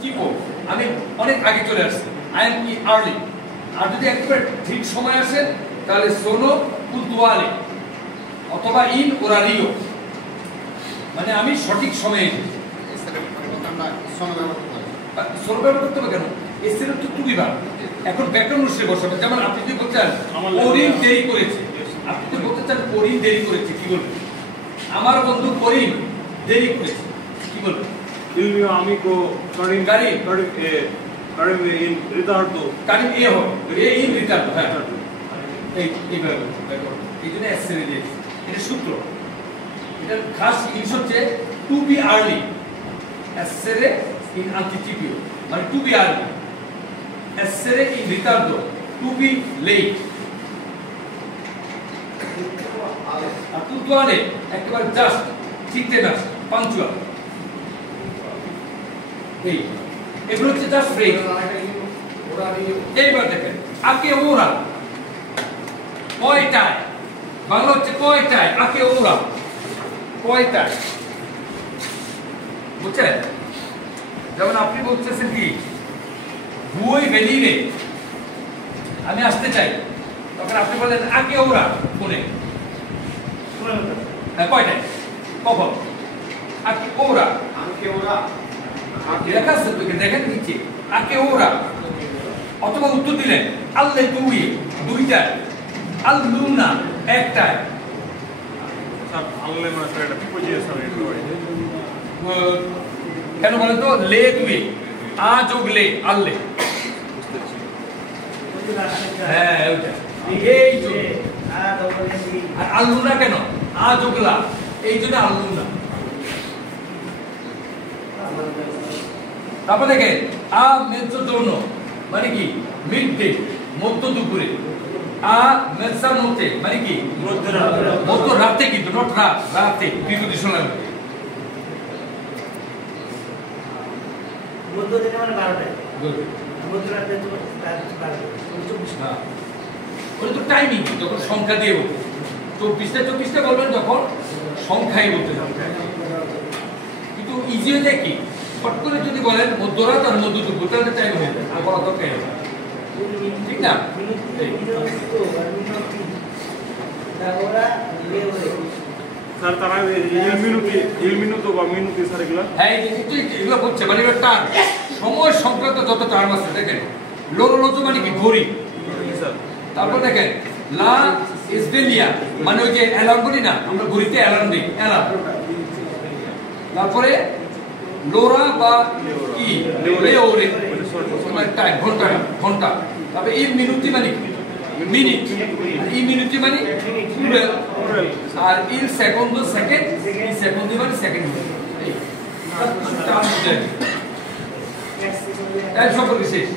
চিপো আমি অনেক আগে চলে আসছি, আই এম আর্লি। আর যদি একবার ঠিক সময় আসে তাহলে সোনো পুতুয়ালে অথবা ইন ওরারিও, মানে আমি সঠিক সময়ে এসেছি। সোনো ব্যবহার করতে হবে কেন? এসের তো তুমি বার এখন ব্যাকরণ উৎসে বসাবে। যেমন আপনি যদি বলতে চান করিম দেরি করেছে, আপনি যদি বলতে চান করিম দেরি করেছে, কি বলবেন? আমার বন্ধু করিম দেরি করেছে, কি বলবেন? Il mio amico Karim in ritardo. Karim e হবে, e in ritardo, হ্যাঁ এইভাবে এই জন্য এসএর দিয়েছি। এটা সূত্র, এটা খাস জিনিস হচ্ছে টু বি আর্লি, এসএর ইন আন্টিসিপিও মানে টু বি আর্লি, এসএর ইন রিটার্ডো টু বি লেট। আর পুতুয়ালে একেবারে জাস্ট ঠিক টাইমে পাঞ্চুয়াল। এগুলো হচ্ছে জাস্ট ফ্রেজ। এইবার দেখেন আকে ওরা কয়টায়, বাংলা হচ্ছে কয়টায়, আকে ওরা কয়টায়, বুঝছেন? যেমন আপনি বলতেছেন কি বুই বেলিয়ে আমি আসতে চাই, তখন আপনি বলেন আকে ওরা ফোনে কয়টায়, কখন, আকে ওরা, আকে ওরা লেখা আছে তো দেখেন নিচে আকে ওরা। অথবা উত্তর দিলেন আল্লে দুই দুইটায়, আল লুনা একটায়। কেন বলেন তো? লে দুই আ যোগ লে আল্লে, হ্যাঁ ওইটা এই যোগ। আর আল্লুনা কেন? আ যোগলা, এই জন্য আল্লুনা। তারপর দেখেন আ মেজো জন্য মানে কি মিড-ডে, মধ্য দুপুরে। আ মেজা নোতে মানে কি মধ্য রাতে, কিন্তু নট রাত, রাতে প্রিপজিশন লাগবে। মধ্য দিনে মানে 12টায়, মধ্য রাতে তো 12টা। হ্যাঁ ওটা তো টাইমিং, যখন সংখ্যা দিয়ে বলতে 24টা বলবেন, যখন সংখ্যাই বলতে হবে। কিন্তু ইজি হয়ে যায় কি ফট করে যদি বলেন মধ্যরাত আর মধ্য দুপুর, তাহলে টাইম হয়ে যায়, আর বলা দরকার হবে, ঠিক না? স্যার তারা il minuto বা minuti স্যার এগুলা, হ্যাঁ এগুলো বলছে মানে টার্ম, সময় সংক্রান্ত যত টার্ম আছে দেখেন। লোরোলোজো মানে কি ঘড়ি, তারপর দেখেন লা ইসবেলিয়া মানে ওই যে অ্যালার্ম বলি না আমরা, ঘড়িতে অ্যালার্ম দিই, অ্যালার্ম। তারপরে লোরা বা কি লেওরে মানে টাইম, ঘন্টা, ঘন্টা। তারপরে ইন মিনুতি মানে মিনিট, ই মিনুতি মানে প্লুরাল, আর ইল সেকন্ডো সেকেন্ড, ই সেকন্ডি মানে সেকেন্ড। এই টার্ম এক সম্পর্কে শেষ।